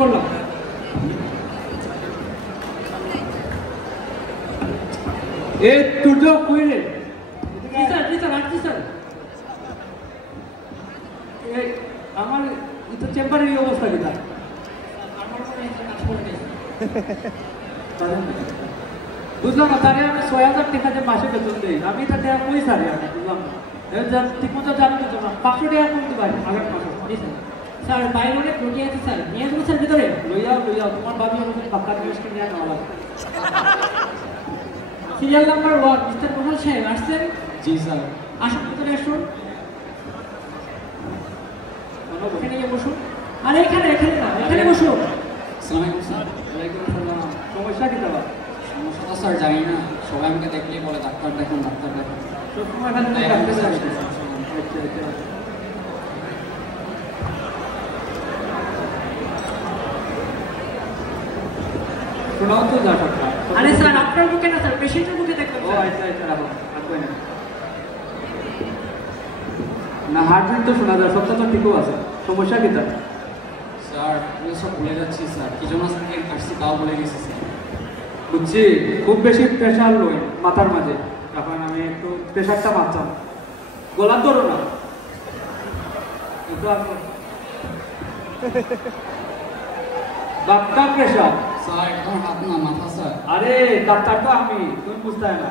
করলাম এ তুর্য কইলে স্যার আসছি স্যার এই আমার তো চেম্বারের এই অবস্থা কিটা বুঝলাম না তারে আমি ৬,০০০ টাকা যে মাসে বেতন দিই আমি এটা টাকা কই সারি আমি বুঝলাম না ঠিক মতো জানি তো না ৫০০ টাকা কমতে পারি আগের মাসে স্যার বাইরে অনেক রুটি আছে স্যার নিয়ে যাবো স্যার ভিতরে লইয়াও তোমার ভাবি আমাকে পাক্কা জিনিসকে নিয়ে নেওয়া লাগবে সিরিয়াল নাম্বার 1 মিস্টার মোহাল সাহেব আসছেন জি স্যার আসুন ভিতরে আসুন এখানে গিয়ে বসুন আরে এখানে না এখানে বসুন আসসালামু আলাইকুম স্যার। ওয়ালাইকুম আসসালাম সমস্যা কি দাদা সমস্যা তো স্যার জানি না, সবাই আমাকে দেখলেই বলে ডাক্তার দেখুন ডাক্তার দেখুন। সবসময় খালি তাই ডাক্তার আমি আসে। স্যার, আচ্ছা, আচ্ছা। শোনাও তো যা সবটা আরে স্যার আপনার বুকে না স্যার পেশেন্টের বুকে দেখবেন ও স্যার আচ্ছা আচ্ছা রাখো রাখবেন না হার্টবিট তো শোনা যায় সবটা তো ঠিকও আছে সমস্যা কি তার স্যার আমি সব ভুলে যাচ্ছি স্যার, কি জন্য আজকে আসছি তাও ভুলে গেছি স্যার। বুঝছি খুব বেশি প্রেশার লই মাথার মাঝে এখন আমি একটু প্রেশারটা মাপতাম গলা ধরো না একটু আসো। বাপটা প্রেশার স্যার এখন হাত না মাথা স্যার। আরে ডাক্তার তো আমি তুমি বুঝতে না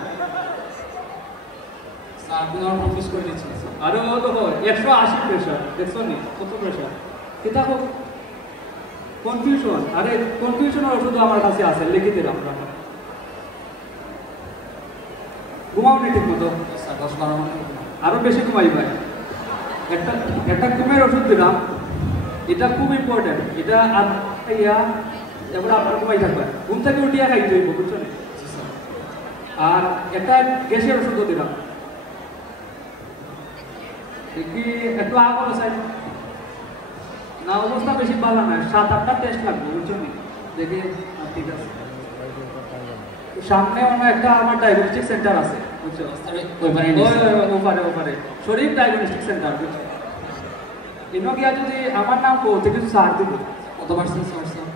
স্যার আপনি আমার অফিস করে দিচ্ছেন স্যার। আরে ও দেখো 180 প্রেশার দেখছো নি কত প্রেশার এটা হোক কনফিউশন আরে কনফিউশনের ওষুধ আমার কাছে আছে লিখে দিলাম আমরা ঘুমাও নি ঠিক মতো স্যার 10-12 ঘন্টা আরো বেশি ঘুমাই ভাই একটা ঘুমের ওষুধ দিলাম এটা খুব ইম্পর্টেন্ট এটা আর ইয়া এবার আপনার ঘুমাই থাকবেন ঘুম থেকে উঠিয়া খাইতে হইব বুঝছো নি জি স্যার। আর একটা গ্যাসের ওষুধও দিলাম কি একটু আগর চাই না অবস্থা বেশি ভালো না 7-8টা টেস্ট লাগবে বুঝছো নি দেখি ঠিক আছে সামনে একটা আমার ডায়াগনস্টিক সেন্টার আছে বুঝছো স্যার ওই পারে নিয়ে স্যার। ওপারে শরীফ ডায়াগনস্টিক সেন্টার বুঝছো ইনো গিয়া যদি আমার নাম কোতে কিছু সার দিব কত পার্সেন্ট স্যার স্যার?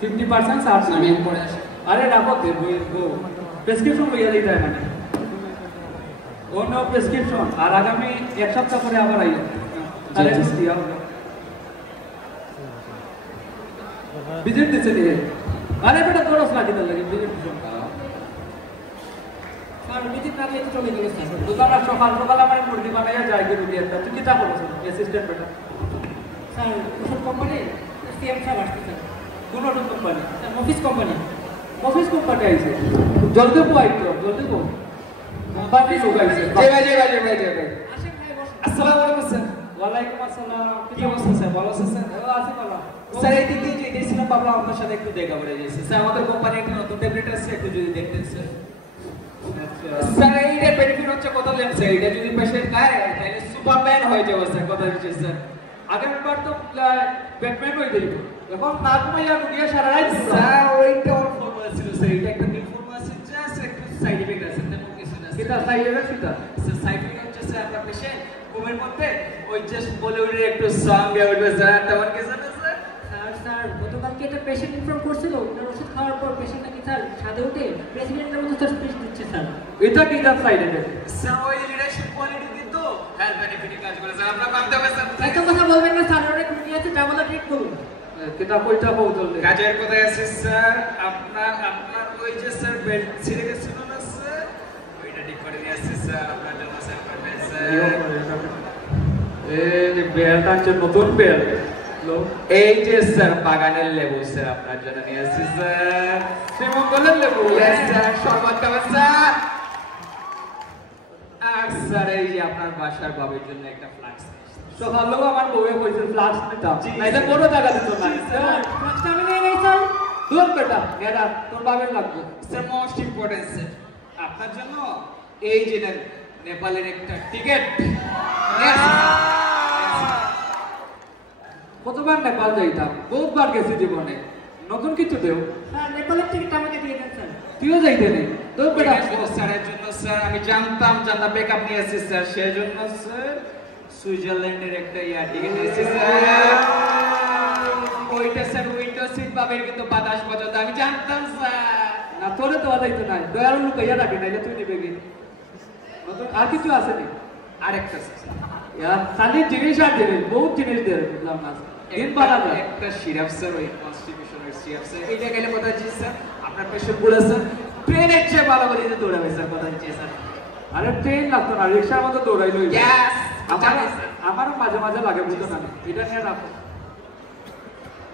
50% সার স্যার আমি এখন পরে আসি। আরে রাখো তে প্রেসক্রিপশন লইয়া দিতে হয় মানে অন্য প্রেসক্রিপশন আর আগামী 1 সপ্তাহ পরে আবার আই তাহলে জি, জি। দিয়া হবে ভিজিট দিতে দিয়ে আরে বেটা খরচ লাগে তার লাগে ভিজিট দিতে স্যার মিটিং না দিয়ে চলে গেল স্যার দোকান সকাল সকাল আমার মুরগি বানাইয়া যায় কি রুটি একটা তুই কিতা করছ অ্যাসিস্ট্যান্ট বেটা স্যার ওষুধ কোম্পানি সিএম স্যার আসছে স্যার কোন ওষুধ company sir office company office company আইছে জলদি পো আইতো জলদি পো কোম্পানি লোক আইছে জি ভাই জি ভাই জি ভাই জি ভাই আসেন ভাই বসুন আসসালামু আলাইকুম স্যার। ওয়ালাইকুম আসসালাম কি অবস্থা স্যার, ভালো আছেন স্যার? ভালো আছি ভালো স্যার এই দিক দিয়ে যে গেছিলাম ভাবলাম আপনার সাথে একটু দেখা করে যাইছি স্যার। আমাদের কোম্পানি একটা নতুন ট্যাবলেট আছে, একটু যদি দেখতেন স্যার। স্যার এইটা বেনিফিট হচ্ছে কত লেন স্যার, এটা যদি পেশেন্ট খায় তাহলে সুপারম্যান হয়ে যাবে স্যার, কথা হচ্ছে স্যার। আগেরবার তো ব্যাটম্যান হয়ে দিল এখন না ঘুমাইয়া রুগিয়া সারা রাত স্যার ওইটা ওর ফর্মুলা ছিল স্যার, এটা একটা নিউ ফর্মুলা আছে, জাস্ট একটু সাইড ইফেক্ট আছে, তেমন কিছু না কিতা স্যার। সাইড এফেক্ট কিতা স্যার সাইড ইফেক্ট হচ্ছে স্যার আপনার পেশেন্ট ঘুমের মধ্যে ওই জাস্ট বলিউডের একটু সং গেয়ে উঠবে স্যার, তেমন কিছু না স্যার। স্যার গতকালকে একটা পেশেন্ট ইনফর্ম করছিল ওনার ওষুধ খাওয়ার পর পেশেন্ট নাকি স্যার ছাদে উঠে প্রেসিডেন্টের মতো স্যার স্পিচ দিচ্ছে স্যার এটা কিতা সাইড এফেক্ট স্যার ওই লিডারশিপ কোয়ালিটি দিত হেলথ বেনিফিটে কাজ করে স্যার, আপনার মানতে হবে স্যার। এত কথা বলবেন না স্যার অনেক রুগী আছে ডাবল ট্রিট করুন কিতা কইতা কও জলদি কাজের কোথায় আছে স্যার? আপনার ওই যে স্যার বেল্ট ছিঁড়ে গেছিল না স্যার, ওইটা ঠিক করে নিয়ে আসছি স্যার আপনার জন্য স্যার, পারফেক্ট স্যার। এই যে বেল্ট আনছে নতুন বেল্ট লো এই যে স্যার বাগানের লেবু স্যার আপনার জন্য নিয়ে আসছি স্যার। শ্রীমঙ্গলের লেবু ইয়েস স্যার, শরবত খাবেন স্যার। আর স্যার এই যে আপনার বাসার বাবের জন্য একটা ফ্লাক্স। সকাল লোক আমার বউয়ে কইছে ফ্লাক্স নিতাম জি, নাইলে স্যার। বড় টাকা দিত না স্যার ফ্লাক্সটা আমি নিয়ে গেছি স্যার দূর বেটা নেড়া তোর বাবের লাগবে স্যার মোস্ট ইম্পর্টেন্ট স্যার আপনার জন্য এই যে নেন, নেপালের একটা টিকিট। কতবার নেপাল যাইতাম বহুতবার গেছি জীবনে নতুন কিছু দেও স্যার নেপালের টিকিট আমাকে দিয়ে দেন স্যার তুইও যাইতে নেই তোর বেটা স্যারের জন্য স্যার আমি জানতাম জানা ব্যাকআপ নিয়ে এসেছি স্যার, সেজন্য স্যার সুইজারল্যান্ডের একটা টিকিট নিয়েছি স্যার। ওইটা স্যার উইন্ডো সিট পাবেন কিন্তু বাতাস পর্যন্ত আমি জানতাম স্যার। না তোরে তো আদাইতো নাই দয়ালু লোক ইয়া রাখে নাইলে তুই নিবে কি নতুন আর কিছু আছে নি আরেকটা স্যার ইয়ার খালি জিনিস আর জিনিস বহুত জিনিস দেয় বুঝলাম না দিন পালা যায় একটা সিরাপ স্যার ওই কনস্টিটিউশনের সিরাপ স্যার এইটা গেলে কথা হচ্ছে স্যার আপনার পেশেন্ট গুলো স্যার ট্রেনের চেয়ে ভালো করে দিতে দৌড়াবে স্যার কথা হচ্ছে স্যার। আরে ট্রেন লাগতো না রিক্সার মতো দৌড়াইলো Yes, আমারও মাঝে মাঝে লাগে বুঝতো না এটা নিয়ে রাখো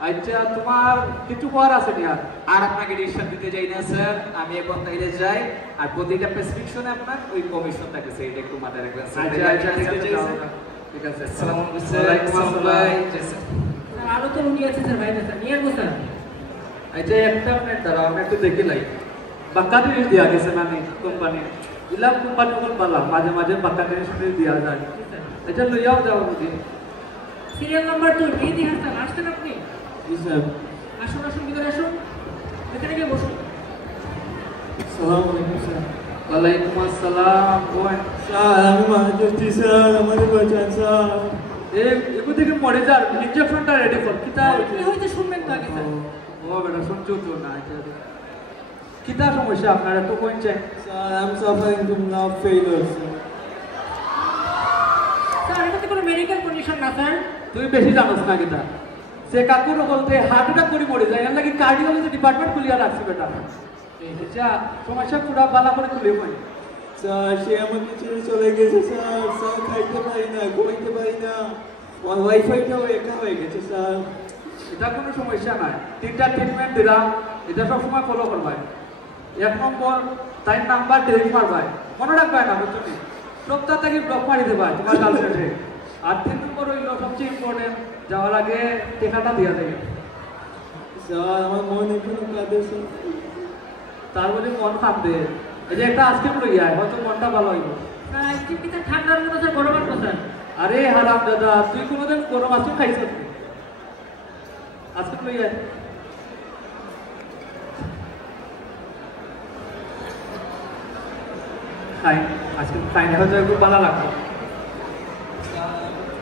আচ্ছা তোমার কিছু করার আছে নি আর আপনাকে রিকশন দিতে যাই না স্যার আমি এখন তাইলে যাই আর প্রতিটা প্রেসক্রিপশনে আপনার ওই কমিশন থাকে স্যার এটা একটু মাথায় রাখবেন স্যার। আচ্ছা ঠিক আছে ঠিক আছে আসসালামু আলাইকুম স্যার ভাই স্যার আরো তো রুগী আছে স্যার ভাই স্যার নিয়ে আসবো স্যার। আচ্ছা একটা মিনিট দাঁড়াও আমি একটু দেখি লাই বাক্কা জিনিস দেওয়া গেছে না নি কোম্পানি ইলাম কোম্পানি কোন পালা মাঝে মাঝে বাক্কা জিনিস দেওয়া যায় আচ্ছা লইয়াও যাও বুঝি সিরিয়াল নাম্বার 2 মেহেদি হাসান আসছেন আপনি? জি স্যার আসুন আসুন ভিতরে আসুন এখানে গিয়ে বসুন। আসসালামু আলাইকুম স্যার। ওয়ালাইকুম আসসালাম বোন স্যার আমি মাহাজুদ্দি স্যার আমাদের বাঁচান স্যার। এগো থেকে মরে যার ইনজেকশনটা রেডি কর কিতা কি হইছে শুনবেন তো আগে স্যার। ও বেটা শুনছো তো না আচ্ছা কিতা সমস্যা আপনার এত কইছে sir I am suffering from nerve failure sir. Sir এটা তো কোনো মেডিকেল কন্ডিশন না স্যার। তুই বেশি জানোস না কিতা সে কাকুর বলতে হার্ট অ্যাটাক করে মরে যায় এর লাগি কার্ডিওলজি ডিপার্টমেন্ট খুলিয়া রাখছি বেটা আচ্ছা সমস্যা পুরা বালা করে তুলে হয় স্যার সে আমাকে ছেড়ে চলে গেছে স্যার। স্যার খাইতে পারি না ঘুমাইতে পারি না ওয়াইফাইটাও একা হয়ে গেছে স্যার। এটা কোনো সমস্যা নাই তিনটা ট্রিটমেন্ট দিলাম এটা সব সময় ফলো করবাই এক নম্বর তাই নাম্বার ডিলিট মারবাই মনে রাখবাই না বুঝছো সপ্তাহ থেকে ব্লক মারি দেবা তোমার গার্লফ্রেন্ডে আর 3 নম্বর হইলো সবচেয়ে ইম্পর্টেন্ট যাওয়ার আগে টেকাটা দিয়া দেবে স্যার আমার মন এখনো কাঁদে স্যার। তার বলে মন কাঁদবে এই যে একটা আজকে লইয়া হয়তো মনটা ভালো হইব স্যার আইসক্রিম কি স্যার ঠান্ডার মতো স্যার গরম আসবো স্যার? আরে হারাম দাদা তুই কোনোদিন গরম আইসক্রিম খাইছ আজকে লইয়া খাই আজকে খাই না হয়তো একটু ভালো লাগতো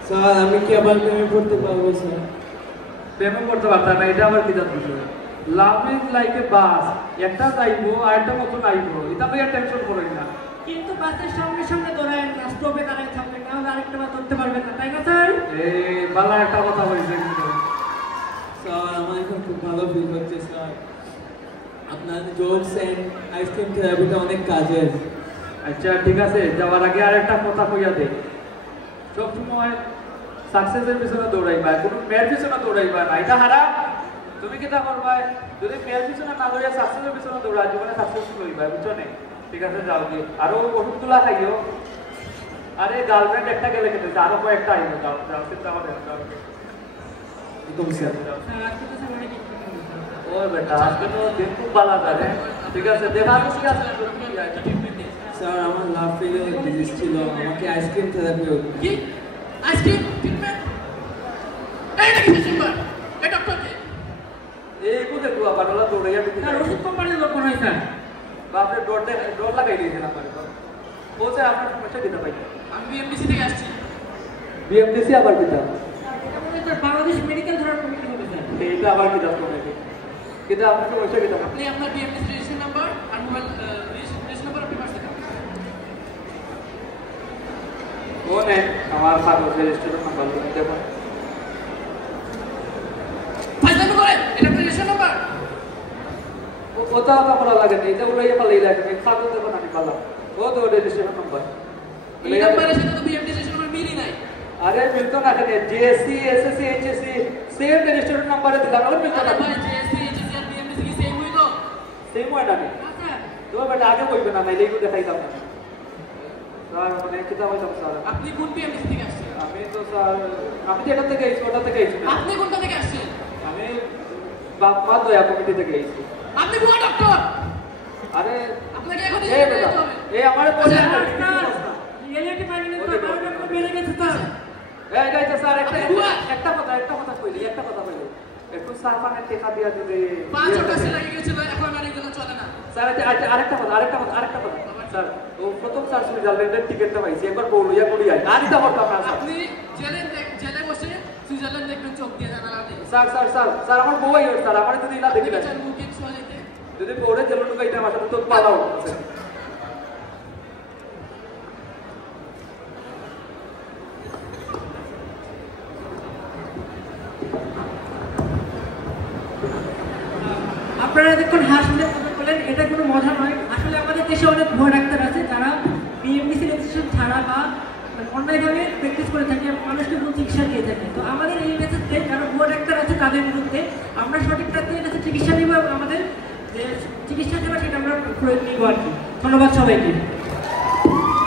স্যার আমি কি আবার প্রেমে পড়তে পারবো স্যার? পেমেন্ট করতে পারতাম না এটা আবার কি জাত বিষয় লাভ ইজ লাইক এ বাস একটা যাইবো আর একটা মতো আইবো এটা ভাইয়া টেনশন করেন না কিন্তু বাসের সামনে সামনে দৌড়ায় না স্টপে দাঁড়ায় থাকবেন না হলে আরেকটা বাস ধরতে পারবেন না তাই না স্যার? এই বালা একটা কথা হয়েছে কিন্তু স্যার আমার এখন খুব ভালো ফিল হচ্ছে স্যার। আপনার জোকস এন্ড আইসক্রিম থেরাপিটা অনেক কাজের। আচ্ছা ঠিক আছে যাওয়ার আগে আর একটা কথা কইয়া দে সবসময় সাকসেসের পিছনে দৌড়াইবা কোনো মেয়ের পিছনে দৌড়াইবা না এটা হারাম তুমি কিটা করবা যদি মেয়ের পিছনে না দৌড়াই সাকসেসের পিছনে দৌড়া জীবনে সাকসেসফুল হইবা বুঝছো না ঠিক আছে যাও দি আরো ওষুধগুলা খাইও আরে গার্লফ্রেন্ড একটা গেলে খেতে আরো কয়েকটা আইব যাও যাও চিন্তা করে যাও একদম স্যার। স্যার আজকে তো স্যার অনেক ইম্পর্টেন্ট স্যার। ও বেটা আজকে তো দিন খুব ভালো যাবে ঠিক আছে দেখা তো কি আছে স্যার আমার লাভ ফেলিউর ডিজিজ ছিল আমাকে আইসক্রিম থেরাপি হতো। কি আইসক্রিম ট্রিটমেন্ট এইটা কি সিম্বার এই ডক্টর কে এই কোথায় গো আবার ওলা দৌড়াইয়া দিতে স্যার ওষুধ কোম্পানির লোক মনে হয় স্যার। বাপরে ডর লাগাই দিয়েছিলাম মানে বলছে আপনার সমস্যা দিতে পাই আমি বিএমডিসি থেকে আসছি বিএমডিসি আবার দিতে এটা মনে হয় স্যার বাংলাদেশ মেডিকেল ধরার কমিটি হবে স্যার। এইটা আবার কি দাস নাকি কিন্তু আপনার সমস্যা দিতে আপনি আপনার বিএমডিসি রেজিস্ট্রেশন নাম্বার আর মোবাইল রেজিস্ট্রেশন নাম্বার আপনি পাঠাতে পারেন ও নে আমার কাগজ রেজিস্ট্রেশন নাম্বার দেখুন ফাইজলামি করেন এটা আপনার রেজিস্ট্রেশন নাম্বার ও কোথাও তো করা লাগে না এটা উড়াইয়া পালাই লাগে এই কাগজ দেখুন আমি পালা ও তো রেজিস্ট্রেশন নাম্বার এই নাম্বারের সাথে তো বিএমডিসি রেজিস্ট্রেশন নাম্বার মিলই নাই আরে মিলতো না কেন GSC SSC HSC same registration নাম্বারে দিলাম আর মিলতো আরে না ভাই জিএসসি এইচএসসি আর বিএমডিসি কি সেম হই তো সেম হয় না না স্যার তো বেটা আগে বলবে না নাইলে একটু দেখাইতাম না স্যার মানে কিতাব হইতাম স্যার আপনি কোন বিএমডিসি থেকে আসছেন আমি তো স্যার আমি তো এটা থেকে আইছি ওটা থেকে আইছি না। আপনি কোনটা থেকে আসছেন আমি বাপ মা দয়া কমিটি থেকে আইছি আপনি কোন ডক্টর আরে আপনাকে এখন এই বেটা এই আমারে বলে আচ্ছা, স্যার রিয়েলিটি মাইন্ড তো বারোটা করে বেড়ে গেছে স্যার। এই গাইছে স্যার একটা আপনি বুয়া? একটা কথা কইলি একটু সাফানের টেকা দিয়া যদি 5 টাকা লাগে গেছিল এখন আর এগুলো চলে না স্যার আরেকটা কথা স্যার ও প্রথম স্যার সুইজারল্যান্ডের টিকিটটা পাইছি একবার বউলিয়া করি আই আর এটা করতাম না স্যার আপনি জেলে বসে সুইজারল্যান্ড দেখবেন চোখ দিয়ে জানা স্যার স্যার স্যার স্যার আমার বউ আইও স্যার আমার যদি না দেখি না স্যার মুখে ছোঁয়া যেতে যদি পরে জেলো ঢুকাইতে আমার সাথে তো পালাও আপনারা দেখুন হাসলে বলেন এটা কোনো মজা নয়। আসলে আমাদের দেশে অনেক ভুয়া ডাক্তার আছে যারা বিএমডিসি রেজিস্ট্রেশন ছাড়া বা অন্যায়ভাবে প্র্যাকটিস করে থাকে, মানুষকে কোনো চিকিৎসা দিয়ে থাকে। তো আমাদের এই মেসেজে যারা ভুয়া ডাক্তার আছে তাদের বিরুদ্ধে আমরা সঠিক ডাক্তারের কাছে চিকিৎসা নিব এবং আমাদের যে চিকিৎসা সেবা সেটা আমরা প্রয়োগ নিব আর কি। ধন্যবাদ সবাইকে।